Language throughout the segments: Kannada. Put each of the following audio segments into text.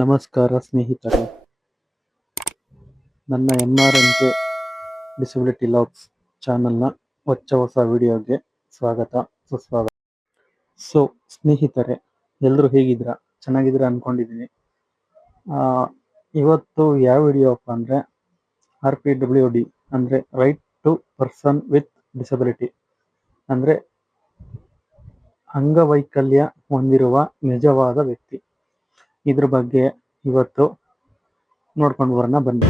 ನಮಸ್ಕಾರ ಸ್ನೇಹಿತರೆ. ನನ್ನ M R N K disability vlogs ಚಾನಲ್ನ ಹೊಚ್ಚ ಹೊಸ ವಿಡಿಯೋಗೆ ಸ್ವಾಗತ, ಸುಸ್ವಾಗತ. ಸೊ ಸ್ನೇಹಿತರೆ ಎಲ್ಲರೂ ಹೇಗಿದ್ರ ಚೆನ್ನಾಗಿದ್ದೀರಾ ಅಂದ್ಕೊಂಡಿದ್ದೀನಿ ಇವತ್ತು ಯಾವ ವಿಡಿಯೋ ಅಪ್ಪ ಅಂದರೆ ಆರ್ ಪಿ ಡಬ್ಲ್ಯೂ ಡಿ ಅಂದರೆ right to person with disability ಅಂದರೆ ಅಂಗವೈಕಲ್ಯ ಹೊಂದಿರುವ ನಿಜವಾದ ವ್ಯಕ್ತಿ. ಇದ್ರ ಬಗ್ಗೆ ಇವತ್ತು ನೋಡ್ಕೊಂಡು ಬರೋಣ, ಬನ್ನಿ.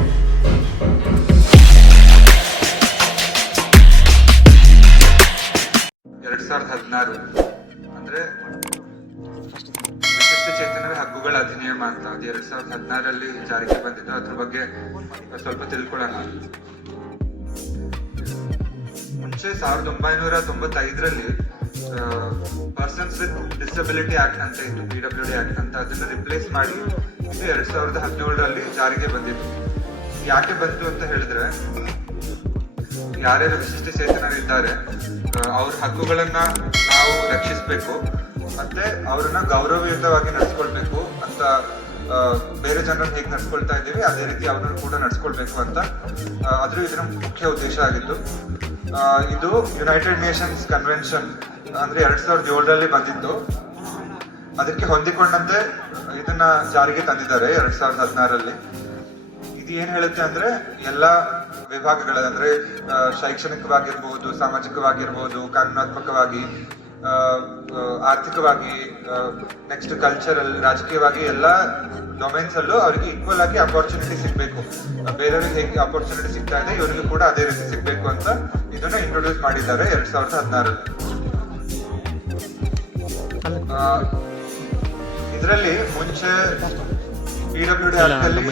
ಎರಡ್ ಸಾವಿರದ ಹದಿನಾರು ಅಂದ್ರೆ ಹಕ್ಕುಗಳ ಅಧಿನಿಯಮ ಅಂತ. ಅದು ಎರಡ್ ಸಾವಿರದ ಹದಿನಾರಲ್ಲಿ ಜಾರಿಗೆ ಬಂದಿದ್ದು. ಅದ್ರ ಬಗ್ಗೆ ಸ್ವಲ್ಪ ತಿಳ್ಕೊಳ್ಳೋಣ. ಮುಂಚೆ ಸಾವಿರದ ಒಂಬೈನೂರ ತೊಂಬತ್ತೈದರಲ್ಲಿ ಪರ್ಸನ್ಸ್ ವಿತ್ ಡಿಸಬಿಲಿಟಿ ಆಕ್ಟ್ ಅಂತ ಇತ್ತು ಪಿ ಡಬ್ಲ್ಯೂ ಡಿ ಆಕ್ಟ್ ಅಂತ ಅದನ್ನ ರಿಪ್ಲೇಸ್ ಮಾಡಿ ಇದು ಎರಡ್ ಸಾವಿರದ ಹದಿನೇಳರಲ್ಲಿ ಜಾರಿಗೆ ಬಂದಿತ್ತು. ಯಾಕೆ ಬಂತು ಅಂತ ಹೇಳಿದ್ರೆ, ಯಾರ್ಯಾರು ವಿಶಿಷ್ಟ ಚೇತನರಿದ್ದಾರೆ ಅವ್ರ ಹಕ್ಕುಗಳನ್ನ ನಾವು ರಕ್ಷಿಸಬೇಕು, ಮತ್ತೆ ಅವ್ರನ್ನ ಗೌರವಯುತವಾಗಿ ನಡ್ಸ್ಕೊಳ್ಬೇಕು ಅಂತ ಬೇರೆ ಜನರನ್ನ ಹೇಗೆ ನಡ್ಸ್ಕೊಳ್ತಾ ಇದ್ದೀವಿ, ಅದೇ ರೀತಿ ಅವ್ರನ್ನ ಕೂಡ ನಡ್ಸ್ಕೊಳ್ಬೇಕು ಅಂತ ಆದ್ರೂ ಅದ್ರ ಇದರ ಮುಖ್ಯ ಉದ್ದೇಶ ಆಗಿತ್ತು. ಇದು ಯುನೈಟೆಡ್ ನೇಷನ್ಸ್ ಕನ್ವೆನ್ಷನ್ ಅಂದ್ರೆ ಎರಡ್ ಸಾವಿರದ ಏಳರಲ್ಲಿ ಬಂದಿತ್ತು ಅದಕ್ಕೆ ಹೊಂದಿಕೊಂಡಂತೆ ಇದನ್ನ ಜಾರಿಗೆ ತಂದಿದ್ದಾರೆ ಎರಡ್ ಸಾವಿರದ ಹದಿನಾರಲ್ಲಿ ಇದು ಏನ್ ಹೇಳುತ್ತೆ ಅಂದ್ರೆ, ಎಲ್ಲಾ ವಿಭಾಗಗಳ, ಅಂದ್ರೆ ಶೈಕ್ಷಣಿಕವಾಗಿರ್ಬಹುದು ಸಾಮಾಜಿಕವಾಗಿರ್ಬಹುದು ಕಾನೂನಾತ್ಮಕವಾಗಿ ಆರ್ಥಿಕವಾಗಿ ನೆಕ್ಸ್ಟ್ ಕಲ್ಚರಲ್ ರಾಜಕೀಯವಾಗಿ ಎಲ್ಲ ಡೊಮೈನ್ಸ್ ಅಲ್ಲೂ ಅವರಿಗೆ ಈಕ್ವಲ್ ಆಗಿ ಅಪರ್ಚುನಿಟಿ ಸಿಗಬೇಕು. ಬೇರೆಯವ್ರಿಗೆ ಹೇಗೆ ಅಪರ್ಚುನಿಟಿ ಸಿಗ್ತಾ ಇದೆ ಇವರಿಗೂ ಕೂಡ ಅದೇ ರೀತಿ ಸಿಗಬೇಕು ಅಂತ ಇದನ್ನ ಇಂಟ್ರೊಡ್ಯೂಸ್ ಮಾಡಿದ್ದಾರೆ ಎರಡ್ ಸಾವಿರದ ಹದಿನಾರಲ್ಲಿ ಇದರಲ್ಲಿ ಮುಂಚೆ ಪಿ ಡಬ್ಲ್ಯೂ ಡಿ ಅಲ್ಲಿ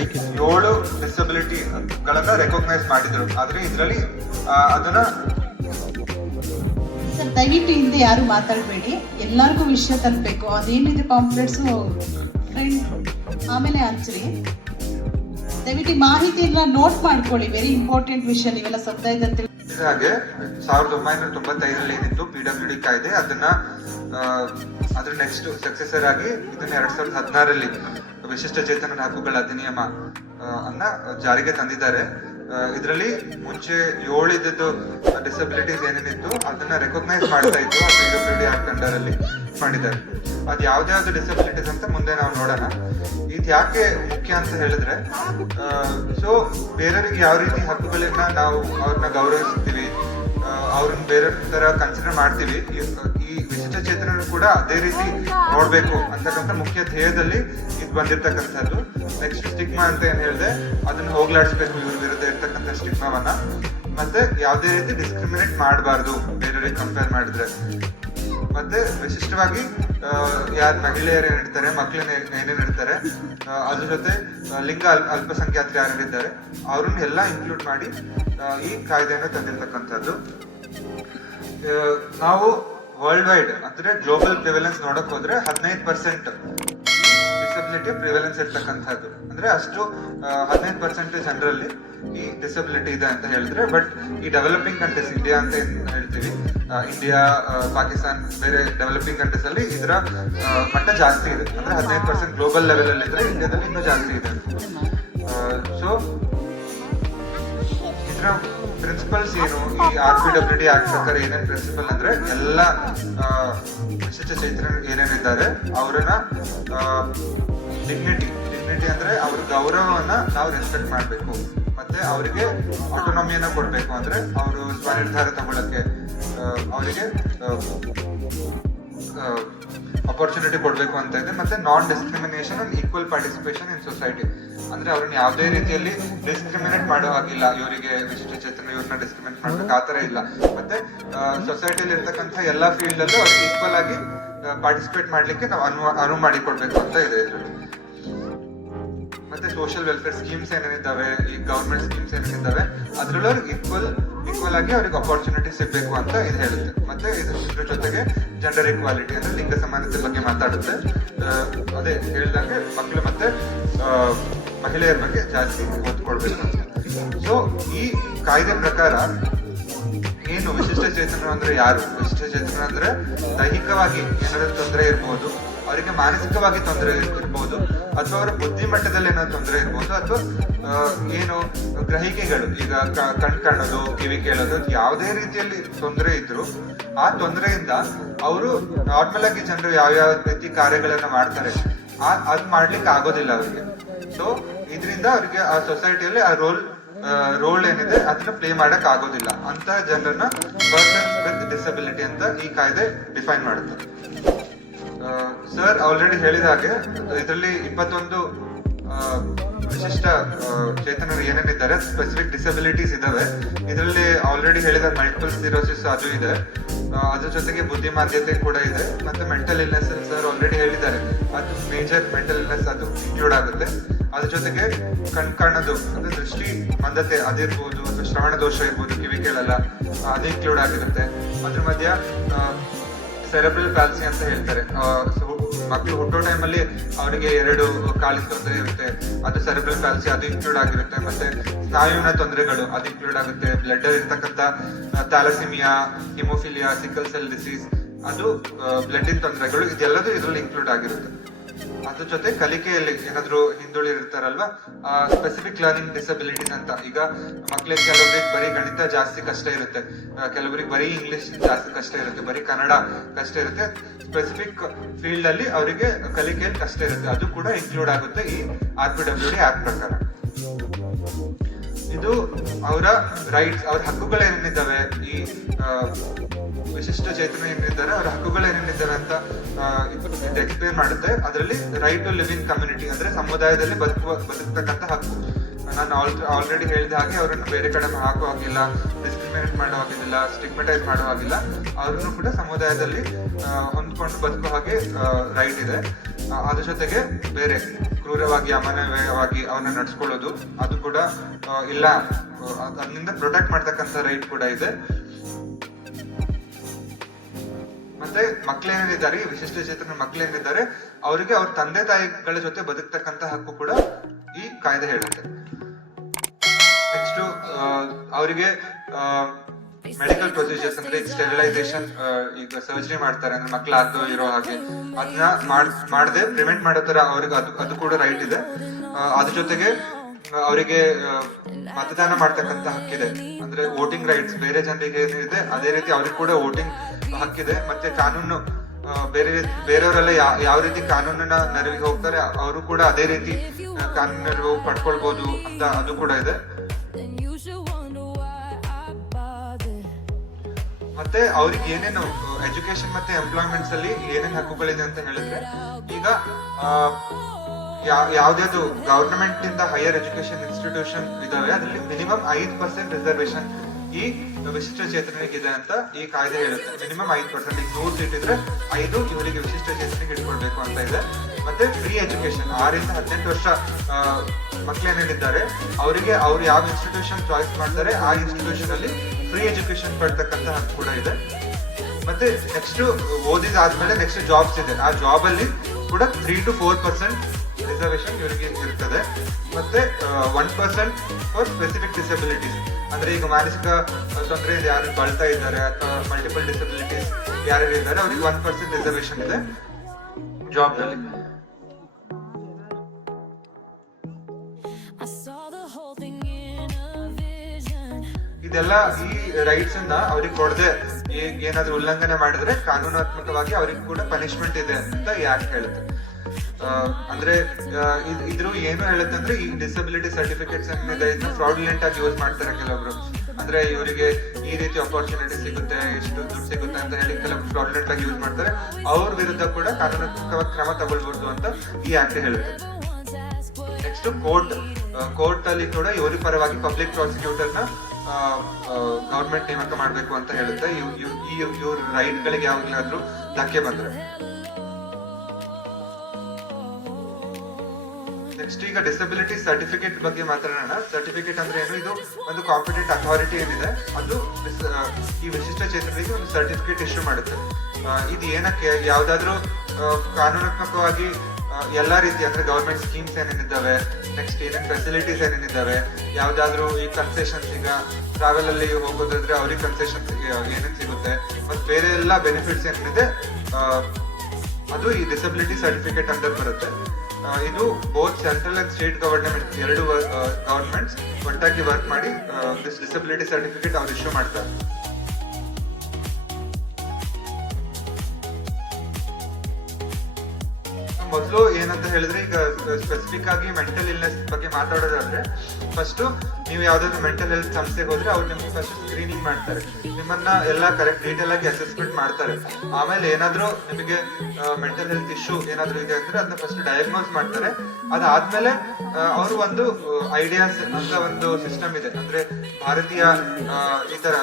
ಏಳು ಡಿಸಬಿಲಿಟಿ ಗಳನ್ನ ರೆಕಗ್ನೈಸ್ ಮಾಡಿದ್ರು. ಆದ್ರೆ ಇದರಲ್ಲಿ ಅದನ್ನ ಸರ್, ದಯವಿಟ್ಟು ಹಿಂದೆ ಯಾರು ಮಾತಾಡಬೇಡಿ. ಎಲ್ಲರಿಗೂ ವಿಷಯ ತಲುಪಬೇಕು ಅದೇನಿದೆ ಪಾಂಪ್ಲೆಟ್ಸ್ ಆಮೇಲೆ ಹಂಚ್ರಿ ದಯವಿಟ್ಟು ಮಾಹಿತಿಯನ್ನ ನೋಟ್ ಮಾಡ್ಕೊಳ್ಳಿ. ವೆರಿ ಇಂಪಾರ್ಟೆಂಟ್ ವಿಷಯ ನೀವೆಲ್ಲ ಸತ್ತ ಇದ್ದಂತ ಹಾಗೆ, ಸಾವಿರದ ಒಂಬೈನೂರ ತೊಂಬತ್ತೈದರಲ್ಲಿ ಏನಿತ್ತು ಪಿ ಡಬ್ಲ್ಯೂ ಡಿ ಕಾಯ್ದೆ, ಅದನ್ನ ಅದ್ರ ನೆಕ್ಸ್ಟ್ ಸಕ್ಸೆಸರ್ ಆಗಿ ಇದನ್ನ ಎರಡ್ ಸಾವಿರದ ಹದಿನಾರಲ್ಲಿ ವಿಶಿಷ್ಟ ಚೇತನ ಹಕ್ಕುಗಳ ಅಧಿನಿಯಮ ಅನ್ನ ಜಾರಿಗೆ ತಂದಿದ್ದಾರೆ. ಇದರಲ್ಲಿ ಮುಂಚೆ ಏಳಿದ್ದು ಡಿಸಬಿಲಿಟೀಸ್ ಏನೇನಿತ್ತು ಅದನ್ನ ರೆಕಗ್ನೈಸ್ ಮಾಡ್ತಾ ಇತ್ತು ಡಿ ಆಕ್ಟ್ ಅಂಡರ್ ಅಲ್ಲಿ ಮಾಡಿದ್ದಾರೆ. ಅದ್ ಯಾವ್ದ್ಯಾವ್ದು ಡಿಸಬಿಲಿಟೀಸ್ ಅಂತ ಮುಂದೆ ನಾವು ನೋಡೋಣ. ಇದು ಯಾಕೆ ಮುಖ್ಯ ಅಂತ ಹೇಳಿದ್ರೆ ಸೊ ಬೇರೆಯವ್ರಿಗೆ ಯಾವ ರೀತಿ ಹಕ್ಕುಗಳನ್ನ ನಾವು ಅವ್ರನ್ನ ಗೌರವಿಸ್ತೀವಿ ಆ, ಅವ್ರನ್ನ ಬೇರೆ ತರ ಕನ್ಸಿಡರ್ ಮಾಡ್ತೀವಿ ಚೇತನರು ಕೂಡ ಅದೇ ರೀತಿ ನೋಡಬೇಕು ಅಂತಕ್ಕಂಥ ಮುಖ್ಯ ಧ್ಯೇಯದಲ್ಲಿ ಇದು ಬಂದಿರ್ತಕ್ಕಂಥದ್ದು. ನೆಕ್ಸ್ಟ್ ಸ್ಟಿಗ್ಮಾ ಅಂತ ಏನು ಹೇಳಿದೆ, ಅದನ್ನ ಹೋಗ್ಲಾಡಿಸ್ಬೇಕು ಇವ್ರ ವಿರುದ್ಧ ಇರ್ತಕ್ಕಂಥ ಸ್ಟಿಗ್ಮಾವನ್ನ ಮತ್ತೆ ಯಾವುದೇ ರೀತಿ ಡಿಸ್ಕ್ರಿಮಿನೇಟ್ ಮಾಡಬಾರ್ದು ಬೇರೆಯವ್ರಿಗೆ ಕಂಪೇರ್ ಮಾಡಿದ್ರೆ. ಮತ್ತೆ ವಿಶಿಷ್ಟವಾಗಿ ಯಾರು ಮಹಿಳೆಯರು ಏನಿರ್ತಾರೆ ಮಕ್ಕಳನ್ನ ಏನೇನು ಇರ್ತಾರೆ ಅದ್ರ ಜೊತೆ ಲಿಂಗ ಅಲ್- ಅಲ್ಪಸಂಖ್ಯಾತರು ಯಾರಿದ್ದಾರೆ ಅವ್ರನ್ನ ಎಲ್ಲ ಇನ್ಕ್ಲೂಡ್ ಮಾಡಿ ಈ ಕಾಯ್ದೆಯನ್ನು ತಂದಿರ್ತಕ್ಕಂಥದ್ದು. ನಾವು ವರ್ಲ್ಡ್ ವೈಡ್ ಅಂದ್ರೆ ಗ್ಲೋಬಲ್ ಪ್ರಿವೆಲೆನ್ಸ್ ನೋಡಕ್ ಹೋದ್ರೆ ಹದಿನೈದು ಪರ್ಸೆಂಟ್ ಡಿಸಬಿಲಿಟಿ ಪ್ರಿವೆಲೆನ್ಸ್ ಇರ್ತಕ್ಕಂಥದ್ದು. ಅಂದ್ರೆ ಅಷ್ಟು ಹದಿನೈದು ಪರ್ಸೆಂಟ್ ಜನರಲ್ಲಿ ಈ ಡಿಸಬಿಲಿಟಿ ಇದೆ ಅಂತ ಹೇಳಿದ್ರೆ ಬಟ್ ಈ ಡೆವಲಪಿಂಗ್ ಕಂಟ್ರೀಸ್ ಇಂಡಿಯಾ ಅಂತ ಹೇಳ್ತೀವಿ ಇಂಡಿಯಾ ಪಾಕಿಸ್ತಾನ್ ಬೇರೆ ಡೆವಲಪಿಂಗ್ ಕಂಟ್ರೀಸ್ ಅಲ್ಲಿ ಇದರ ಮಟ್ಟ ಜಾಸ್ತಿ ಇದೆ. ಅಂದ್ರೆ ಹದಿನೈದು ಪರ್ಸೆಂಟ್ ಗ್ಲೋಬಲ್ ಲೆವೆಲ್ ಅಲ್ಲಿ ಇದ್ರೆ ಇಂಡಿಯಾದಲ್ಲಿ ಇನ್ನೂ ಜಾಸ್ತಿ ಇದೆ ಸೊ ಇದರ ಪ್ರಿನ್ಸಿಪಲ್ಸ್ ಏನು ಈ R P W D act ಪ್ರಕಾರ ಏನೇನು ಪ್ರಿನ್ಸಿಪಲ್ ಅಂದ್ರೆ ಎಲ್ಲ ವಿಶಿಷ್ಟ ಚೈತನ್ಯ ಏನೇನಿದ್ದಾರೆ ಅವರನ್ನ ಡಿಗ್ನಿಟಿ ಡಿಗ್ನಿಟಿ ಅಂದ್ರೆ ಅವ್ರ ಗೌರವವನ್ನ ನಾವು ರೆಸ್ಪೆಕ್ಟ್ ಮಾಡಬೇಕು. ಮತ್ತೆ ಅವರಿಗೆ ಆಟೋನಮಿಯನ್ನ ಕೊಡಬೇಕು ಅಂದ್ರೆ ಅವರು ಸ್ವನಿರ್ಧಾರ ತಗೊಳಕ್ಕೆ ಅವರಿಗೆ ಅಪರ್ಚುನಿಟಿ ಕೊಡಬೇಕು ಅಂತ ಇದೆ. ಮತ್ತೆ non discrimination and equal participation in society ಅಂದ್ರೆ ಅವ್ರನ್ನ ಯಾವುದೇ ರೀತಿಯಲ್ಲಿ ಡಿಸ್ಕ್ರಿಮಿನೇಟ್ ಮಾಡೋ ಹಾಗಿಲ್ಲ. ಇವರಿಗೆ ವಿಶಿಷ್ಟ ಚೇತನ ಇವ್ರನ್ನ ಡಿಸ್ಕ್ರಿಮಿನೇಟ್ ಮಾಡ್ಬೇಕು. ಆತರ ಇಲ್ಲ. ಮತ್ತೆ ಸೊಸೈಟಿಯಲ್ಲಿ ಇರ್ತಕ್ಕಂಥ ಎಲ್ಲಾ ಫೀಲ್ಡ್ ಅಲ್ಲೂ ಅವ್ರಿಗೆ ಈಕ್ವಲ್ ಆಗಿ ಪಾರ್ಟಿಸಿಪೇಟ್ ಮಾಡ್ಲಿಕ್ಕೆ ನಾವು ಅನು ಅನುವು ಮಾಡಿಕೊಡ್ಬೇಕು ಅಂತ ಇದೆ ಇದರಲ್ಲಿ. ಮತ್ತೆ ಸೋಷಿಯಲ್ ವೆಲ್ಫೇರ್ ಸ್ಕೀಮ್ಸ್ ಏನೇನಿದ್ದಾವೆ, ಈ ಗವರ್ಮೆಂಟ್ ಸ್ಕೀಮ್ಸ್ ಏನೇನಿದ್ದಾವೆ ಅದ್ರಲ್ಲೂ ಈಕ್ವಲ್ ಈಕ್ವಲ್ ಆಗಿ ಅವ್ರಿಗೆ ಅಪರ್ಚುನಿಟಿ ಸಿಗ್ಬೇಕು ಅಂತ ಇದು ಹೇಳುತ್ತೆ. ಮತ್ತೆ ಇದ್ರ ಜೊತೆಗೆ ಜೆಂಡರ್ ಇಕ್ವಾಲಿಟಿ ಅಂದ್ರೆ ಲಿಂಗ ಸಮಾನತೆ ಬಗ್ಗೆ ಮಾತಾಡುತ್ತೆ. ಅದೇ ಹೇಳ್ದಂಗೆ ಮಕ್ಕಳು ಮತ್ತೆ ಮಹಿಳೆಯರ ಬಗ್ಗೆ ಜಾಸ್ತಿ ಒತ್ತು ಸೊ ಈ ಕಾಯ್ದೆ ಪ್ರಕಾರ ಏನು ವಿಶಿಷ್ಟ ಚೇತನ ಅಂದ್ರೆ ಯಾರು? ವಿಶಿಷ್ಟ ಚೇತನ ಅಂದ್ರೆ ದೈಹಿಕವಾಗಿ ಏನಾದ್ರು ತೊಂದರೆ ಇರ್ಬೋದು, ಅವರಿಗೆ ಮಾನಸಿಕವಾಗಿ ತೊಂದರೆ ಇರ್ಬೋದು, ಅಥವಾ ಅವರ ಬುದ್ಧಿಮಟ್ಟದಲ್ಲಿ ಏನೋ ತೊಂದರೆ ಇರ್ಬೋದು, ಅಥವಾ ಏನು ಗ್ರಹಿಕೆಗಳು, ಈಗ ಕಣ್ ಕಾಣೋದು, ಕಿವಿ ಕೇಳೋದು ಯಾವುದೇ ರೀತಿಯಲ್ಲಿ ತೊಂದರೆ ಇದ್ರು ಆ ತೊಂದರೆಯಿಂದ ಅವರು ನಾರ್ಮಲ್ ಆಗಿ ಜನರು ಯಾವ್ಯಾವ ರೀತಿ ಕಾರ್ಯಗಳನ್ನ ಮಾಡ್ತಾರೆ ಅದ್ ಮಾಡ್ಲಿಕ್ಕೆ ಆಗೋದಿಲ್ಲ ಅವರಿಗೆ. ಸೊ ಇದರಿಂದ ಅವರಿಗೆ ಆ ಸೊಸೈಟಿಯಲ್ಲಿ ಆ ರೋಲ್ ರೋಲ್ ಏನಿದೆ ಅದನ್ನ ಪ್ಲೇ ಮಾಡಕ್ ಆಗೋದಿಲ್ಲ. ಅಂತ ಜನರನ್ನ ಪರ್ಸನ್ಸ್ ವಿತ್ ಡಿಸಬಿಲಿಟಿ ಅಂತ ಈ ಕಾಯ್ದೆ ಡಿಫೈನ್ ಮಾಡುತ್ತೆ. ಸರ್ ಆಲ್ರೆಡಿ ಹೇಳಿದ ಹಾಗೆ, ಇದರಲ್ಲಿ ಇಪ್ಪತ್ತೊಂದು ವಿಶಿಷ್ಟ ಚೇತನರು ಏನೇನಿದ್ದಾರೆ ಸ್ಪೆಸಿಫಿಕ್ ಡಿಸಬಿಲಿಟೀಸ್ ಇದಾವೆ. ಇದರಲ್ಲಿ ಆಲ್ರೆಡಿ ಹೇಳಿದ ಮಲ್ಟಿಪಲ್ ಸಿರೋಸಿಸ್ ಅದು ಇದೆ. ಅದ್ರ ಜೊತೆಗೆ ಬುದ್ಧಿಮಾಂದ್ಯತೆ ಕೂಡ ಇದೆ. ಮತ್ತೆ ಮೆಂಟಲ್ ಇಲ್ನೆಸ್ ಸರ್ ಆಲ್ರೆಡಿ ಹೇಳಿದ್ದಾರೆ. ಅದು ಮೇಜರ್ ಮೆಂಟಲ್ ಇಲ್ನೆಸ್ ಅದು ಇನ್ಕ್ಲೂಡ್ ಆಗುತ್ತೆ. ಅದ್ರ ಜೊತೆಗೆ ಕಣ್ ಕಾಣೋದು, ಅಂದ್ರೆ ದೃಷ್ಟಿ ಮಂದತೆ ಅದಿರ್ಬೋದು ಅಥವಾ ಶ್ರವಣ ದೋಷ ಇರ್ಬೋದು, ಕಿವಿ ಕೇಳಲ್ಲ, ಅದು ಇನ್ಕ್ಲೂಡ್ ಆಗಿರುತ್ತೆ. ಅದ್ರ ಮಧ್ಯ ಸೆರೆಬ್ರಲ್ ಪ್ಯಾಲ್ಸಿ ಅಂತ ಹೇಳ್ತಾರೆ. ಮಕ್ಕಳು ಹುಟ್ಟೋ ಟೈಮಲ್ಲಿ ಅವರಿಗೆ ಎರಡು ಕಾಲಿನ ತೊಂದರೆ ಇರುತ್ತೆ, ಅದು ಸೆರೆಬ್ರಲ್ ಪ್ಯಾಲ್ಸಿ ಅದು ಇನ್ಕ್ಲೂಡ್ ಆಗಿರುತ್ತೆ, ಮತ್ತೆ ಸ್ನಾಯುವಿನ ತೊಂದರೆಗಳು, ಅದು ಇನ್ಕ್ಲೂಡ್ ಆಗುತ್ತೆ. ಬ್ಲಡ್ ಇರ್ತಕ್ಕಂಥ thalassemia haemophilia sickle cell disease ಅದು ಬ್ಲಡ್ ತೊಂದರೆಗಳು, ಇದೆಲ್ಲದೂ ಇದರಲ್ಲಿ ಇನ್ಕ್ಲೂಡ್ ಆಗಿರುತ್ತೆ. ಅದ್ರ ಜೊತೆ ಕಲಿಕೆಯಲ್ಲಿ ಏನಾದ್ರು ಹಿಂದುಳಿರ್ತಾರಲ್ವಾ ಸ್ಪೆಸಿಫಿಕ್ ಲರ್ನಿಂಗ್ ಡಿಸಬಿಲಿಟೀಸ್ ಅಂತ. ಈಗ ಮಕ್ಳಿಗೆ ಕೆಲವರಿಗೆ ಬರೀ ಗಣಿತ ಜಾಸ್ತಿ ಕಷ್ಟ ಇರುತ್ತೆ. ಕೆಲವ್ರಿಗೆ ಬರೀ ಇಂಗ್ಲಿಷ್ ಜಾಸ್ತಿ ಕಷ್ಟ ಇರುತ್ತೆ. ಬರೀ ಕನ್ನಡ ಕಷ್ಟ ಇರುತ್ತೆ. ಸ್ಪೆಸಿಫಿಕ್ ಫೀಲ್ಡ್ ಅಲ್ಲಿ ಅವರಿಗೆ ಕಲಿಕೆಯಲ್ಲಿ ಕಷ್ಟ ಇರುತ್ತೆ. ಅದು ಕೂಡ ಇನ್ಕ್ಲೂಡ್ ಆಗುತ್ತೆ ಈ R P W D act ಪ್ರಕಾರ. ಇದು ಅವರ ರೈಟ್ಸ್ ಅವ್ರ ಹಕ್ಕುಗಳು ಏನೇನಿದ್ದಾವೆ ಈ ವಿಶಿಷ್ಟ ಚೇತನ ಏನಿದ್ದಾರೆ, ಅವರ ಹಕ್ಕುಗಳು ಏನೇನಿದ್ದಾರೆ ಅಂತ ಎಕ್ಸ್ಪ್ಲೇನ್ ಮಾಡುತ್ತೆ. ಅದರಲ್ಲಿ right to live in community ಅಂದ್ರೆ ಸಮುದಾಯದಲ್ಲಿ ಬದುಕುವ, ಬದುಕ್ತಕ್ಕಂಥ ಹಕ್ಕು. ನಾನು ಆಲ್ರೆಡಿ ಹೇಳಿದ ಹಾಗೆ ಅವರನ್ನು ಬೇರೆ ಕಡೆ ಹಾಕೋ ಹಾಗಿಲ್ಲ ಡಿಸ್ಕ್ರಿಮಿನೇಟ್ ಮಾಡೋ ಹಾಗಿಲ್ಲ ಸ್ಟಿಗ್ಮಟೈಸ್ ಮಾಡೋ ಹಾಗಿಲ್ಲ. ಅವ್ರನ್ನು ಕೂಡ ಸಮುದಾಯದಲ್ಲಿ ಹೊಂದ್ಕೊಂಡು ಬದುಕುವ ಹಾಗೆ ರೈಟ್ ಇದೆ. ಅದ್ರ ಜೊತೆಗೆ ಬೇರೆ ಕ್ರೂರವಾಗಿ, ಅಮಾನವೀಯವಾಗಿ ಅವನ್ನ ನಡ್ಸ್ಕೊಳ್ಳೋದು, ಅದು ಕೂಡ ಇಲ್ಲ. ಅದರಿಂದ ಪ್ರೊಟೆಕ್ಟ್ ಮಾಡ್ತಕ್ಕಂಥ ರೈಟ್ ಕೂಡ ಇದೆ. ಮತ್ತೆ ಮಕ್ಕಳೇನಿದ್ದಾರೆ ವಿಶಿಷ್ಟ ಚೇತನ ಮಕ್ಕಳೇನಿದ್ದಾರೆ ಅವರಿಗೆ ಅವ್ರ ತಂದೆ ತಾಯಿಗಳ ಜೊತೆ ಬದುಕ್ತಕ್ಕಂತ ಹಕ್ಕು ಕೂಡ ಈ ಕಾಯ್ದೆ ಹೇಳುತ್ತೆ. ನೆಕ್ಸ್ಟ್ ಅವರಿಗೆ ಮೆಡಿಕಲ್ ಪ್ರೊಸೀಜರ್ಸ್ ಅಂದ್ರೆ ಸ್ಟೆರಿಲೈಸೇಷನ್ ಈಗ ಸರ್ಜರಿ ಮಾಡ್ತಾರೆ, ಅಂದ್ರೆ ಮಕ್ಳು ಅದು ಇರೋ ಹಾಗೆ. ಅದನ್ನ ಮಾಡದೆ ಪ್ರಿವೆಂಟ್ ಮಾಡೋ ತರ ಅವ್ರಿಗೆ ಅದು ಅದು ಕೂಡ ರೈಟ್ ಇದೆ. ಅದ್ರ ಜೊತೆಗೆ, ಅವರಿಗೆ ಮತದಾನ ಮಾಡ್ತಕ್ಕಂತ ಹಕ್ಕಿದೆ. ಅಂದ್ರೆ ವೋಟಿಂಗ್ ರೈಟ್ಸ್ ಬೇರೆ ಜನರಿಗೆ ಏನಿದೆ ಅದೇ ರೀತಿ ಅವ್ರಿಗೆ ಕೂಡ ವೋಟಿಂಗ್ ಹಕ್ಕಿದೆ ಮತ್ತೆ ಕಾನೂನು ಬೇರೆ, ಬೇರೆಯವರೆಲ್ಲ ಯಾವ ರೀತಿ ಕಾನೂನಿನ ನೆರವಿಗೆ ಹೋಗ್ತಾರೆ, ಅವರು ಕೂಡ ಅದೇ ರೀತಿ ಕಾನೂನು ನೆರವು ಪಡ್ಕೊಳ್ಬಹುದು ಅಂತ ಅದು ಕೂಡ ಇದೆ. ಮತ್ತೆ ಅವ್ರಿಗೆ ಏನೇನು ಎಜುಕೇಶನ್ ಮತ್ತೆ ಎಂಪ್ಲಾಯ್ಮೆಂಟ್ಸ್ ಅಲ್ಲಿ ಏನೇನು ಹಕ್ಕುಗಳಿದೆ ಅಂತ ಹೇಳಿದ್ರೆ, ಈಗ ಯಾವ್ದ್ಯಾವ್ದು ಗವರ್ನಮೆಂಟ್ ಇಂದ ಹೈಯರ್ ಎಜುಕೇಶನ್ ಇನ್ಸ್ಟಿಟ್ಯೂಷನ್ ಇದಾವೆ, ಅದರಲ್ಲಿ ಮಿನಿಮಮ್ ಐದು ಪರ್ಸೆಂಟ್ ರಿಸರ್ವೇಶನ್ ಈ ವಿಶಿಷ್ಟ ಚೇತನಿಗಿದೆ ಅಂತ ಈ ಕಾಯ್ದೆ ಹೇಳುತ್ತೆ. ಮಿನಿಮಮ್ ಐದು ಪರ್ಸೆಂಟ್ ಈಗ ನೂರು ಸೀಟ್ ಇದ್ರೆ ಐದು, ಇವರಿಗೆ ವಿಶಿಷ್ಟ ಚೇತನಿಗೆ ಇಟ್ಕೊಳ್ಬೇಕು ಅಂತ ಇದೆ. ಮತ್ತೆ ಫ್ರೀ ಎಜುಕೇಶನ್ ಆರಿಂದ ಹದಿನೆಂಟು ವರ್ಷ ಮಕ್ಳು ಏನೇನಿದ್ದಾರೆ ಅವರಿಗೆ ಅವ್ರು ಯಾವ ಇನ್ಸ್ಟಿಟ್ಯೂಷನ್ ಚಾಯ್ಸ್ ಮಾಡ್ತಾರೆ, ಆ ಇನ್ಸ್ಟಿಟ್ಯೂಷನ್ ಅಲ್ಲಿ ಫ್ರೀ ಎಜುಕೇಶನ್ ಪಡ್ತಕ್ಕಂತ ಹಕ್ಕು ಕೂಡ ಇದೆ. ಮತ್ತೆ ನೆಕ್ಸ್ಟ್ ಓದಿದಾದ್ಮೇಲೆ ನೆಕ್ಸ್ಟ್ ಜಾಬ್ಸ್ ಇದೆ. ಆ ಜಾಬ್ ಅಲ್ಲಿ ಕೂಡ three to four percent reservation ಇವರಿಗೆ ಇರ್ತದೆ. ಮತ್ತೆ one percent for specific disabilities ಅಂದ್ರೆ ಈಗ ಮಾನಸಿಕ ತೊಂದರೆ ಯಾರು ಬಳ್ತಾ ಇದ್ದಾರೆ ಅಥವಾ ಮಲ್ಟಿಪಲ್ ಡಿಸಬಿಲಿಟೀಸ್ ಯಾರ್ಯಾರು ಇದ್ದಾರೆ ಅವ್ರಿಗೆ ಒನ್ ಪರ್ಸೆಂಟ್ ರಿಸರ್ವೇಶನ್ ಇದೆ ಜಾಬ್ನಲ್ಲಿ. ಇದೆಲ್ಲ ಈ ರೈಟ್ಸ್ ಅನ್ನ ಅವ್ರಿಗೆ ಕೊಡದೆ. ಏನಾದ್ರೂ ಉಲ್ಲಂಘನೆ ಮಾಡಿದ್ರೆ ಕಾನೂನಾತ್ಮಕವಾಗಿ ಅವ್ರಿಗೆ ಕೂಡ ಪನಿಷ್ಮೆಂಟ್ ಇದೆ ಅಂತ ಯಾಕೆ ಹೇಳುತ್ತೆ ಅಂದ್ರೆ ಇದ್ರು ಇದ್- ಇದ್ರ ಏನು ಹೇಳುತ್ತೆ ಅಂದ್ರೆ ಈ ಡಿಸಬಿಲಿಟಿ ಸರ್ಟಿಫಿಕೇಟ್ಸ್ ಇದನ್ನ ಫ್ರಾಡ್ಲೆಂಟ್ ಆಗಿ ಯೂಸ್ ಮಾಡ್ತಾರೆ ಕೆಲವೊಬ್ರು ಅಂದ್ರೆ ಇವರಿಗೆ ಈ ರೀತಿ ಅಪರ್ಚುನಿಟಿ ಸಿಗುತ್ತೆ ಎಷ್ಟು ದುಡ್ಡು ಸಿಗುತ್ತೆ ಅಂತ ಹೇಳಿ ಕೆಲವು ಫ್ರಾಡ್ಲೆಂಟ್ ಆಗಿ ಯೂಸ್ ಮಾಡ್ತಾರೆ. ಅವ್ರ ವಿರುದ್ಧ ಕೂಡ ಕಾನೂನಾತ್ಮಕ ಕ್ರಮ ತಗೊಳ್ಬಹುದು ಅಂತ ಈ ಆಕ್ಟ್ ಹೇಳುತ್ತೆ. ನೆಕ್ಸ್ಟ್ ಕೋರ್ಟ್ ಕೋರ್ಟ್ ಅಲ್ಲಿ ಕೂಡ ಇವರ ಪರವಾಗಿ ಪಬ್ಲಿಕ್ ಪ್ರಾಸಿಕ್ಯೂಟರ್ನ ಗವರ್ಮೆಂಟ್ ನೇಮಕ ಮಾಡಬೇಕು ಅಂತ ಹೇಳುತ್ತೆ. ಇವ್ರ ರೈಟ್ ಗಳಿಗೆ ಯಾವಾಗ್ಲಾದ್ರೂ ಧಕ್ಕೆ ಬಂದ್ರೆ. ನೆಕ್ಸ್ಟ್ ಈಗ ಡಿಸಬಿಲಿಟಿ ಸರ್ಟಿಫಿಕೇಟ್ ಬಗ್ಗೆ ಮಾತಾಡೋಣ. ಸರ್ಟಿಫಿಕೇಟ್ ಅಂದ್ರೆ ಏನು? ಇದು ಒಂದು ಕಾಂಪಿಟೆಂಟ್ ಅಥಾರಿಟಿ ಏನಿದೆ. ಅದು ಈ ವಿಶಿಷ್ಟ ಚೇತನರಿಗೆ ಒಂದು ಸರ್ಟಿಫಿಕೇಟ್ ಇಶ್ಯೂ ಮಾಡುತ್ತೆ. ಇದು ಏನಕ್ಕೆ? ಯಾವ್ದಾದ್ರು ಕಾನೂನಾತ್ಮಕವಾಗಿ ಎಲ್ಲ ರೀತಿ ಅಂದ್ರೆ ಗವರ್ಮೆಂಟ್ ಸ್ಕೀಮ್ಸ್ ಏನೇನಿದ್ದಾವೆ? ನೆಕ್ಸ್ಟ್ ಏನೇನು ಫೆಸಿಲಿಟೀಸ್ ಏನೇನಿದ್ದಾವೆ? ಯಾವ್ದಾದ್ರು ಈ ಕನ್ಸೆಷನ್ಸ್ ಈಗ ಟ್ರಾವೆಲ್ ಅಲ್ಲಿ ಹೋಗೋದಾದ್ರೆ ಅವ್ರಿಗೆ ಕನ್ಸೆಷನ್ಸ್ ಏನೇನು ಸಿಗುತ್ತೆ? ಮತ್ತೆ ಬೇರೆ ಎಲ್ಲ ಬೆನಿಫಿಟ್ಸ್ ಏನಿದೆ ಅದು ಈ ಡಿಸಬಿಲಿಟಿ ಸರ್ಟಿಫಿಕೇಟ್ ಅಂಡರ್ ಬರುತ್ತೆ. ಇದು both central and state government ಎರಡು ಗವರ್ಮೆಂಟ್ಸ್ ಒಟ್ಟಾಗಿ ವರ್ಕ್ ಮಾಡಿ ಡಿಸಬಿಲಿಟಿ ಸರ್ಟಿಫಿಕೇಟ್ ಅವ್ರು ಇಶ್ಯೂ ಮಾಡ್ತಾರೆ. ಮೊದಲು ಏನಂತ ಹೇಳಿದ್ರೆ ಈಗ ಸ್ಪೆಸಿಫಿಕ್ ಆಗಿ ಮೆಂಟಲ್ ಇಲ್ನೆಸ್ ಬಗ್ಗೆ ಮಾತಾಡೋದಾದ್ರೆ ಫಸ್ಟ್ ನೀವು ಯಾವ್ದಾದ್ರು ಮೆಂಟಲ್ ಹೆಲ್ತ್ ಸಂಸ್ಥೆಗೆ ಹೋದ್ರೆ ಅವ್ರು ನಿಮ್ಗೆ ಫಸ್ಟ್ ಸ್ಕ್ರೀನಿಂಗ್ ಮಾಡ್ತಾರೆ. ನಿಮ್ಮನ್ನ ಎಲ್ಲ ಕರೆಕ್ಟ್ ಡೀಟೇಲ್ ಆಗಿ ಅಸೆಸ್ಮೆಂಟ್ ಮಾಡ್ತಾರೆ. ಆಮೇಲೆ ಏನಾದ್ರೂ ನಿಮಗೆ ಮೆಂಟಲ್ ಹೆಲ್ತ್ ಇಶ್ಯೂ ಏನಾದ್ರೂ ಇದೆ ಅಂದ್ರೆ ಅದನ್ನ ಫಸ್ಟ್ ಡಯಾಗ್ನೋಸ್ ಮಾಡ್ತಾರೆ. ಅದಾದ್ಮೇಲೆ ಅವರು ಒಂದು ಐಡಿಯಾಸ್ ಅಂತ ಒಂದು ಸಿಸ್ಟಮ್ ಇದೆ. ಅಂದ್ರೆ ಭಾರತೀಯ ಈ ತರ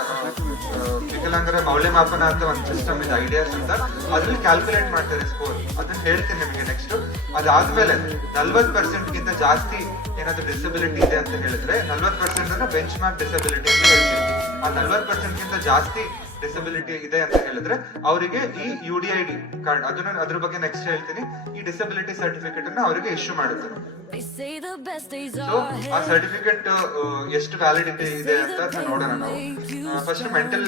ವಿಕಲಾಂಗರ ಮೌಲ್ಯಮಾಪನ ಅಂತ ಒಂದು ಸಿಸ್ಟಮ್ ಇದೆ ಐಡಿಯಾಸ್ ಅಂತ. ಅದ್ರಲ್ಲಿ ಕ್ಯಾಲ್ಕುಲೇಟ್ ಮಾಡ್ತಾರೆ ಸ್ಕೋರ್ ಅದನ್ನ ಹೇಳ್ತೀನಿ ನಿಮಗೆ ನೆಕ್ಸ್ಟ್ ಅದಾದ್ಮೇಲೆ ನಲ್ವತ್ ಪರ್ಸೆಂಟ್ ಗಿಂತ ಜಾಸ್ತಿ ಏನಾದ್ರು ಡಿಸಬಿಲಿಟಿ ಇದೆ ಅಂತ ಹೇಳಿದ್ರೆ ನಲ್ವತ್ ಪರ್ಸೆಂಟ್ ಅನ್ನ ಬೆಂಚ್ ಮಾರ್ಕ್ ಡಿಸಬಿಲಿಟಿ ಅಂತ ಹೇಳ್ತೀವಿ. ಆ ನಲ್ವತ್ ಪರ್ಸೆಂಟ್ ಗಿಂತ ಜಾಸ್ತಿ ಡಿಸಬಿಲಿಟಿ ಇದೆ ಅಂತ ಹೇಳಿದ್ರೆ ಅವರಿಗೆ ಈ U D I D card ಅದನ್ನ ಅದ್ರ ಬಗ್ಗೆ ನೆಕ್ಸ್ಟ್ ಹೇಳ್ತೀನಿ. ಈ ಡಿಸಬಿಲಿಟಿ ಸರ್ಟಿಫಿಕೇಟ್ ಅನ್ನ ಅವರಿಗೆ ಇಶ್ಯೂ ಮಾಡುತ್ತೆ. ಸೊ ಆ. ಸರ್ಟಿಫಿಕೇಟ್ ಎಷ್ಟು ವ್ಯಾಲಿಡಿಟಿ ಇದೆ ಅಂತ ನೋಡೋಣ ನಾವು. ಫಸ್ಟ್ ಮೆಂಟಲ್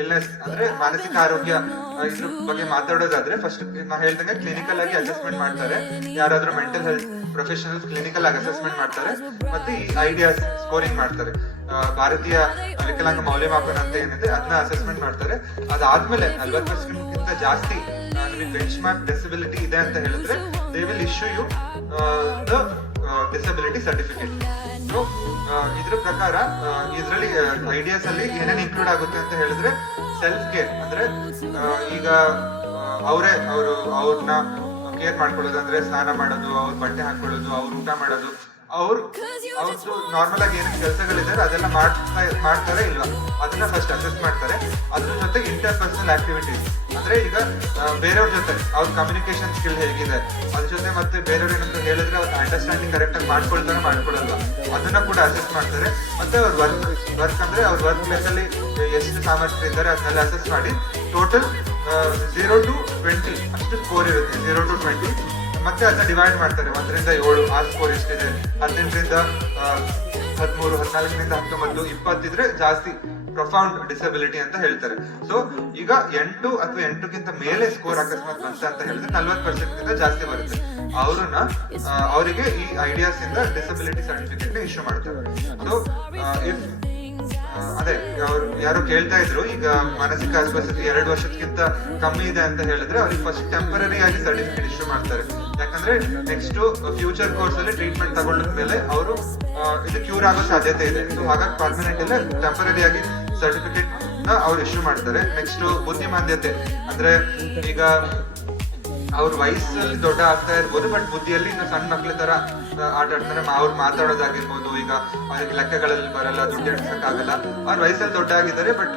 ಇಲ್ನೆಸ್ ಅಂದ್ರೆ ಮಾನಸಿಕ ಆರೋಗ್ಯ ಇದ್ರ ಬಗ್ಗೆ ಮಾತಾಡೋದಾದ್ರೆ ಫಸ್ಟ್ ನಾ ಹೇಳ್ದಂಗೆ ಕ್ಲಿನಿಕಲ್ ಆಗಿ ಅಸೆಸ್ಮೆಂಟ್ ಮಾಡ್ತಾರೆ. ಯಾರಾದ್ರೂ ಮೆಂಟಲ್ ಹೆಲ್ತ್ ಪ್ರೊಫೆಷನಲ್ಸ್ ಕ್ಲಿನಿಕಲ್ ಆಗಿ ಅಸೆಸ್ಮೆಂಟ್ ಮಾಡ್ತಾರೆ ಮತ್ತೆ ಈ ಐಡಿಯಾಸ್ ಸ್ಕೋರಿಂಗ್ ಮಾಡ್ತಾರೆ. ಭಾರತೀಯ ವಿಕಲಾಂಗ ಮೌಲ್ಯಮಾಪನ ಅಂತ ಏನಿದೆ ಅದನ್ನ ಅಸೆಸ್ಮೆಂಟ್ ಮಾಡ್ತಾರೆ. ಅದಾದ್ಮೇಲೆ ನಲ್ವತ್ತು ವರ್ಷಕ್ಕಿಂತ ಜಾಸ್ತಿ ನಿಮಗೆ ಬೆಂಚ್ ಮಾರ್ಕ್ ಡಿಸಬಿಲಿಟಿ ಇದೆ ಅಂತ ಹೇಳಿದ್ರೆ they will issue you the disability certificate so ಇದ್ರ ಪ್ರಕಾರ ಇದರಲ್ಲಿ ಐಡಿಯಾಸ್ ಅಲ್ಲಿ ಏನೇನು ಇನ್ಕ್ಲೂಡ್ ಆಗುತ್ತೆ ಅಂತ ಹೇಳಿದ್ರೆ ಸೆಲ್ಫ್ ಕೇರ್ ಅಂದ್ರೆ ಈಗ ಅವರೇ, ಅವರು, ಅವ್ರನ್ನ ಕೇರ್ ಮಾಡ್ಕೊಳ್ಳೋದು ಅಂದ್ರೆ ಸ್ನಾನ ಮಾಡೋದು, ಅವ್ರ ಬಟ್ಟೆ ಹಾಕೊಳ್ಳೋದು, ಅವ್ರ ಊಟ ಮಾಡೋದು ಅವ್ರು ಅವ್ರದ್ದು ನಾರ್ಮಲ್ ಆಗಿ ಏನು ಕೆಲಸಗಳಿದ್ದಾರೆ ಅದೆಲ್ಲ ಮಾಡ್ತಾ ಮಾಡ್ತಾರೆ ಇಲ್ವಾ? ಅದನ್ನ ಫಸ್ಟ್ ಅಸೆಸ್ ಮಾಡ್ತಾರೆ. ಅದ್ರ ಜೊತೆಗೆ ಇಂಟರ್ ಪರ್ಸನಲ್ ಆಕ್ಟಿವಿಟೀಸ್ ಅಂದ್ರೆ ಈಗ ಬೇರೆಯವ್ರ ಜೊತೆ ಅವ್ರ ಕಮ್ಯುನಿಕೇಶನ್ ಸ್ಕಿಲ್ ಹೇಗಿದೆ ಅದ್ರ ಜೊತೆ ಮತ್ತೆ ಬೇರೆಯವ್ರು ಏನಾದ್ರು ಹೇಳಿದ್ರೆ ಅವ್ರ ಅಂಡರ್ಸ್ಟ್ಯಾಂಡಿಂಗ್ ಕರೆಕ್ಟ್ ಆಗಿ ಮಾಡ್ಕೊಳ್ತಾರೆ ಮಾಡ್ಕೊಳಲ್ಲ ಅದನ್ನ ಕೂಡ ಅಸೆಸ್ ಮಾಡ್ತಾರೆ. ಮತ್ತೆ ಅವ್ರ ವರ್ಕ್ ವರ್ಕ್ ಅಂದ್ರೆ ಅವ್ರ ವರ್ಕ್ ಪ್ಲೇಸ್ ಅಲ್ಲಿ ಎಷ್ಟು ಸಾಮರ್ಥ್ಯ ಇದ್ದಾರೆ ಅದನ್ನೆಲ್ಲ ಅಸೆಸ್ ಮಾಡಿ ಟೋಟಲ್ ಝೀರೋ ಟು ಟ್ವೆಂಟಿ ಅಷ್ಟು ಸ್ಕೋರ್ ಇರುತ್ತೆ ಝೀರೋ ಟು ಟ್ವೆಂಟಿ ಮತ್ತೆ ಅದನ್ನ ಡಿವೈಡ್ ಮಾಡ್ತಾರೆ. ಒಂದರಿಂದ ಏಳು, ಆ ಸ್ಕೋರ್ ಎಷ್ಟಿದೆ? ಹದಿನೆಂಟರಿಂದ ಹದಿಮೂರು, ಹದಿನಾಲ್ಕರಿಂದ ಹತ್ತೊಂಬತ್ತು, ಇಪ್ಪತ್ತಿದ್ರೆ ಜಾಸ್ತಿ ಪ್ರೊಫೌಂಡ್ ಡಿಸಬಿಲಿಟಿ ಅಂತ ಹೇಳ್ತಾರೆ. ಸೊ ಈಗ ಎಂಟು ಅಥವಾ ಎಂಟುಕ್ಕಿಂತ ಮೇಲೆ ಸ್ಕೋರ್ ಅಕಸ್ಮಾತ್ ಬಂತ ಅಂತ ಹೇಳಿದ್ರೆ ನಲ್ವತ್ತು ಪರ್ಸೆಂಟ್ ಗಿಂತ ಜಾಸ್ತಿ ಬರುತ್ತೆ. ಅವ್ರನ್ನ ಅವರಿಗೆ ಈ ಐಡಿಯಾಸ್ ಇಂದ ಡಿಸಬಿಲಿಟಿ ಸರ್ಟಿಫಿಕೇಟ್ ಇಶ್ಯೂ ಮಾಡ್ತಾರೆ. ಸೊ ಇಫ್ ಅದೇ, ಅವ್ರು ಯಾರು ಕೇಳ್ತಾ ಇದ್ರು, ಈಗ ಮಾನಸಿಕ ಅಸ್ವಸ್ಥತೆ ಎರಡು ವರ್ಷಕ್ಕಿಂತ ಕಮ್ಮಿ ಇದೆ ಅಂತ ಹೇಳಿದ್ರೆ ಅವ್ರಿಗೆ ಫಸ್ಟ್ ಟೆಂಪರರಿ ಆಗಿ ಸರ್ಟಿಫಿಕೇಟ್ ಇಶ್ಯೂ ಮಾಡ್ತಾರೆ. ಯಾಕಂದ್ರೆ ನೆಕ್ಸ್ಟ್ ಫ್ಯೂಚರ್ ಕೋರ್ಸ್ ಅಲ್ಲಿ ಟ್ರೀಟ್ಮೆಂಟ್ ತಗೊಂಡ್ಮೇಲೆ ಅವರು ಇದು ಕ್ಯೂರ್ ಆಗೋ ಸಾಧ್ಯತೆ ಇದೆ. ಸೊ ಹಾಗಾಗಿ ಪರ್ಮನೆಂಟ್ ಇಲ್ಲ ಟೆಂಪರರಿ ಆಗಿ ಸರ್ಟಿಫಿಕೇಟ್ ಅವ್ರು ಇಶ್ಯೂ ಮಾಡ್ತಾರೆ. ನೆಕ್ಸ್ಟ್ ಬುದ್ಧಿಮಾಂದ್ಯತೆ. ಅಂದ್ರೆ ಈಗ ಅವ್ರ ವಯಸ್ಸಲ್ಲಿ ದೊಡ್ಡ ಆಗ್ತಾ ಇರ್ಬೋದು ಬಟ್ ಬುದ್ಧಿಯಲ್ಲಿ ಇನ್ನು ಸಣ್ಣ ಮಕ್ಳ ತರ ಆಟ ಆಡ್ತಾರೆ. ಅವ್ರು ಮಾತಾಡೋದಾಗಿರ್ಬೋದು, ಈಗ ಅವ್ರಿಗೆ ಲೆಕ್ಕಗಳಲ್ಲಿ ಬರಲ್ಲ, ದುಡ್ಡು ಎಣಿಸಕ್ಕಾಗಲ್ಲ ಅವ್ರ ವಯಸ್ಸಲ್ಲಿ ದೊಡ್ಡ ಆಗಿದ್ದಾರೆ ಬಟ್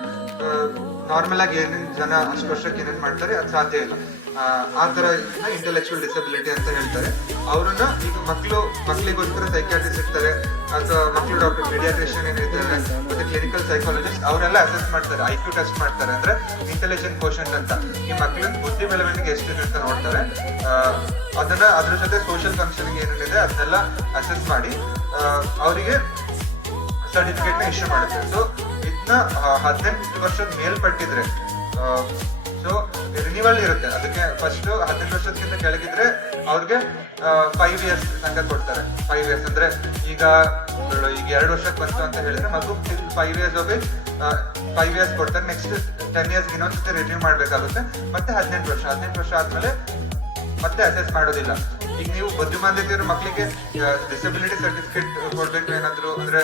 ನಾರ್ಮಲ್ ಆಗಿ ಏನೇನು ಜನ ಅಷ್ಟು ವರ್ಷಕ್ಕೆ ಏನೇನು ಮಾಡ್ತಾರೆ, ಅದು ಸಾಧ್ಯ ಇಲ್ಲ. ಆ, ಥರ ತರ ಇಂಟೆಲೆಕ್ಚುಯಲ್ ಡಿಸಬಿಲಿಟಿ ಅಂತ ಹೇಳ್ತಾರೆ. ಅವರನ್ನ ಈಗ ಮಕ್ಕಳು ಮಕ್ಕಳಿಗೋಸ್ಕರ ಸೈಕ್ಯಾಟ್ರಿಸ್ಟ್ ಇರ್ತಾರೆ ಅಥವಾ ಮಕ್ಕಳು ಡಾಕ್ಟರ್ ಪೀಡಿಯಾಟ್ರಿಷಿಯನ್ ಏನಿರ್ತಾರೆ ಮತ್ತೆ ಕ್ಲಿನಿಕಲ್ ಸೈಕಾಲಜಿಸ್ಟ್ ಅವರೆಲ್ಲ ಅಸೆಸ್ ಮಾಡ್ತಾರೆ ಐ ಕ್ಯೂ ಟೆಸ್ಟ್ ಮಾಡ್ತಾರೆ. ಅಂದ್ರೆ ಇಂಟೆಲಿಜೆಂಟ್ ಕ್ವಶನ್ ಅಂತ. ಈ ಮಕ್ಕಳ ಬುದ್ಧಿ ಬೆಳವಣಿಗೆ ಎಷ್ಟಿದೆ ಅಂತ ನೋಡ್ತಾರೆ. ಅದನ್ನ ಅದ್ರ ಜೊತೆ ಸೋಷಿಯಲ್ ಫಂಕ್ಷನಿಂಗ್ ಏನೇನಿದೆ ಅದನ್ನೆಲ್ಲ ಅಸೆಸ್ ಮಾಡಿ ಅವರಿಗೆ ಸರ್ಟಿಫಿಕೇಟ್ನ ಇಶ್ಯೂ ಮಾಡುತ್ತೆ. ಸೊ ಇದನ್ನ ಹದಿನೆಂಟು ವರ್ಷದ ಮೇಲ್ಪಟ್ಟಿದ್ರೆ ಸೊ ರಿನಿವಲ್ ಇರುತ್ತೆ. ಅದಕ್ಕೆ ಫಸ್ಟ್ ಹದಿನೆಂಟು ವರ್ಷದಕ್ಕಿಂತ ಕೆಳಗಿದ್ರೆ ಅವ್ರಿಗೆ ಫೈವ್ ಇಯರ್ಸ್ ತನಕ ಕೊಡ್ತಾರೆ. ಫೈವ್ ಇಯರ್ಸ್ ಅಂದ್ರೆ ಈಗ ಈಗ ಎರಡು ವರ್ಷಕ್ಕೆ ಬಂತು ಅಂತ ಹೇಳಿದ್ರೆ ಮಗು ಫೈವ್ ಇಯರ್ಸ್ ಹೋಗಿ ಫೈವ್ ಇಯರ್ಸ್ ಕೊಡ್ತಾರೆ. ನೆಕ್ಸ್ಟ್ ಟೆನ್ ಇಯರ್ಸ್ ಇನ್ನೊಂದ್ಸತಿ ರಿನ್ಯೂ ಮಾಡ್ಬೇಕಾಗುತ್ತೆ. ಮತ್ತೆ ಹದಿನೆಂಟು ವರ್ಷ. ಹದಿನೆಂಟು ವರ್ಷ ಆದ್ಮೇಲೆ ಮತ್ತೆ ಅಸೆಸ್ ಮಾಡೋದಿಲ್ಲ. ಈಗ ನೀವು ಬುದ್ಧಿಮಾಂದ್ಯತೆ ಮಕ್ಕಳಿಗೆ ಡಿಸಬಿಲಿಟಿ ಸರ್ಟಿಫಿಕೇಟ್ ಕೊಡ್ಬೇಕು ಏನಾದ್ರು, ಅಂದ್ರೆ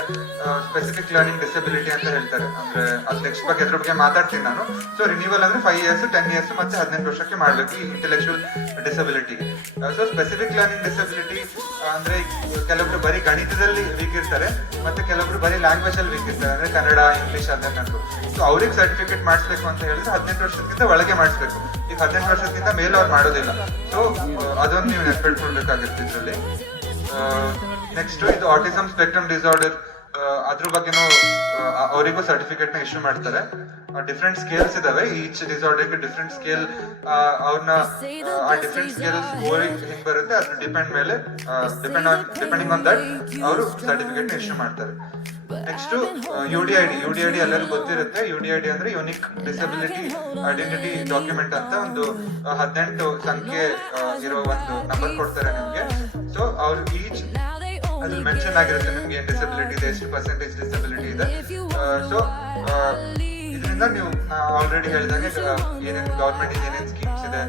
ಸ್ಪೆಸಿಫಿಕ್ ಲರ್ನಿಂಗ್ ಡಿಸಬಿಲಿಟಿ ಅಂತ ಹೇಳ್ತಾರೆ. ಅಂದ್ರೆ, ಅದ್ ನೆಕ್ಸ್ಟ್ ಬಗ್ಗೆ ಅದ್ರ ಬಗ್ಗೆ ಮಾತಾಡ್ತೀನಿ ನಾನು. ಸೊ ರಿನ್ಯೂವಲ್ ಅಂದ್ರೆ ಫೈವ್ ಇಯರ್ಸ್ ಟೆನ್ ಇಯರ್ಸ್ ಮತ್ತೆ ಹದಿನೆಂಟು ವರ್ಷಕ್ಕೆ ಮಾಡ್ಬೇಕು ಈ intellectual disability so specific learning disability ಅಂದ್ರೆ ಕೆಲವೊಬ್ರು ಬರೀ ಗಣಿತದಲ್ಲಿ ವೀಕ್ ಇರ್ತಾರೆ, ಮತ್ತೆ ಕೆಲವೊಬ್ರು ಬರೀ ಲ್ಯಾಂಗ್ವೇಜ್ ಅಲ್ಲಿ ವೀಕ್ ಇರ್ತಾರೆ. ಅಂದ್ರೆ ಕನ್ನಡ ಇಂಗ್ಲಿಷ್ ಅದನ್ನಂದ್ರು ಸೊ ಅವ್ರಿಗೆ ಸರ್ಟಿಫಿಕೇಟ್ ಮಾಡಿಸ್ಬೇಕು ಅಂತ ಹೇಳಿದ್ರೆ ಹದಿನೆಂಟು ವರ್ಷಕ್ಕಿಂತ ಒಳಗೆ ಮಾಡಿಸ್ಬೇಕು. ಈಗ ಹದಿನೆಂಟು ವರ್ಷಕ್ಕಿಂತ ಮೇಲೆ ಅವ್ರು ಮಾಡೋದಿಲ್ಲ. ಸೊ ಅದೊಂದು ನೀವು ನೆನಪಿಟ್ಕೊಳ್ಬೇಕಾಗಿತ್ತು ಇದರಲ್ಲಿ ನೆಕ್ಸ್ಟ್ ಇದು ಆಟಿಸಮ್ ಸ್ಪೆಕ್ಟ್ರಮ್ ಡಿಸಾರ್ಡರ್ ಅದ್ರ ಬಗ್ಗೆನೂ ಅವರಿಗೂ ಸರ್ಟಿಫಿಕೇಟ್ನ ಇಶ್ಯೂ ಮಾಡ್ತಾರೆ. ಡಿಫ್ರೆಂಟ್ ಸ್ಕೇಲ್ಸ್ ಇದಾವೆ. ಈಚ್ ಡಿಸಾರ್ಡರ್ಗೆ ಡಿಫ್ರೆಂಟ್ ಸ್ಕೇಲ್ ಅವ್ರನ್ನ ಆ ಡಿಫ್ರೆಂಟ್ ಸ್ಕೇಲ್ ಹೆಂಗ್ ಬರುತ್ತೆ ಅದ್ರ ಡಿಪೆಂಡ್ ಮೇಲೆ depend on depending on that ಅವರು ಸರ್ಟಿಫಿಕೇಟ್ನ ಇಶ್ಯೂ ಮಾಡ್ತಾರೆ. Next U D I D U D I D ಎಲ್ಲರಿಗೂ ಗೊತ್ತಿರುತ್ತೆ. ಯು ಡಿ ಐ ಡಿ ಅಂದ್ರೆ ಯುನಿಕ್ ಡಿಸಬಿಲಿಟಿ ಐಡೆಂಟಿಟಿ ಡಾಕ್ಯುಮೆಂಟ್ ಅಂತ ಒಂದು ಹದಿನೆಂಟು ಸಂಖ್ಯೆ ಇರೋ ಒಂದು ನಂಬರ್ ಕೊಡ್ತಾರೆ ನಿಮ್ಗೆ. ಸೊ ಅವ್ರು ಈಚ್ ಅದ್ರಲ್ಲಿ ಮೆನ್ಷನ್ ಆಗಿರುತ್ತೆ ನಿಮ್ಗೆ ಏನ್ ಡಿಸಬಿಲಿಟಿ ಇದೆ ಎಷ್ಟು ಪರ್ಸೆಂಟೇಜ್ ಡಿಸಬಿಲಿಟಿ ಇದೆ. ಸೊ ಇದರಿಂದ ನೀವು ಆಲ್ರೆಡಿ ಹೇಳಿದಾಗೆ ಏನೇನು ಗೌರ್ಮೆಂಟ್ ಏನೇನು ಸ್ಕೀಮ್ಸ್ ಇದೆ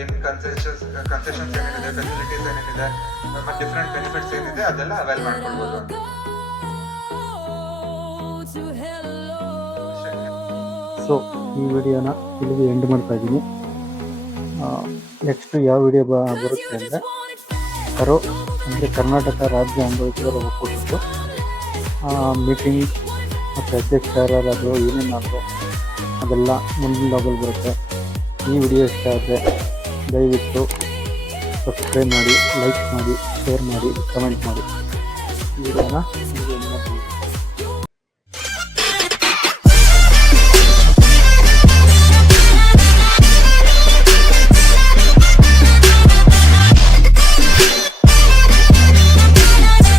ಏನ್ ಕನ್ಸೆಷನ್ಸ್ ಕನ್ಸೆಷನ್ಸ್ ಏನೇನಿದೆ ಫೆಸಿಲಿಟೀಸ್ ಏನೇನಿದೆ ಮತ್ತೆ ಡಿಫ್ರೆಂಟ್ ಬೆನಿಫಿಟ್ಸ್ ಏನಿದೆ ಅದೆಲ್ಲ ಅವೈಲ್ ಮಾಡ್ಕೊಳ್ಬೋದು. ಸೊ ಈ ವಿಡಿಯೋನ ಇಲ್ಲಿಗೆ ಎಂಡ್ ಮಾಡ್ತಾ ಇದ್ದೀನಿ. ನೆಕ್ಸ್ಟ್ ಯಾವ ವಿಡಿಯೋ ಬರುತ್ತೆ ಅಂದರೆ ಕರೋ ಅಂದರೆ ಕರ್ನಾಟಕ ರಾಜ್ಯ ಅಂಬೇಡ್ಕರ್ ಒಕ್ಕೂಟದ್ದು ಮೀಟಿಂಗ್ ಮತ್ತು ಅಧ್ಯಕ್ಷ ಯಾರಾದರೂ ಏನೇನಾದರೂ ಅದೆಲ್ಲ ಮುಂದಿನ ಲಾಗಲ್ಲಿ ಬರುತ್ತೆ. ಈ ವಿಡಿಯೋ ಇಷ್ಟ ಆದರೆ ದಯವಿಟ್ಟು ಸಬ್ಸ್ಕ್ರೈಬ್ ಮಾಡಿ ಲೈಕ್ ಮಾಡಿ ಶೇರ್ ಮಾಡಿ ಕಮೆಂಟ್ ಮಾಡಿ. ಈ ವಿಡಿಯೋನ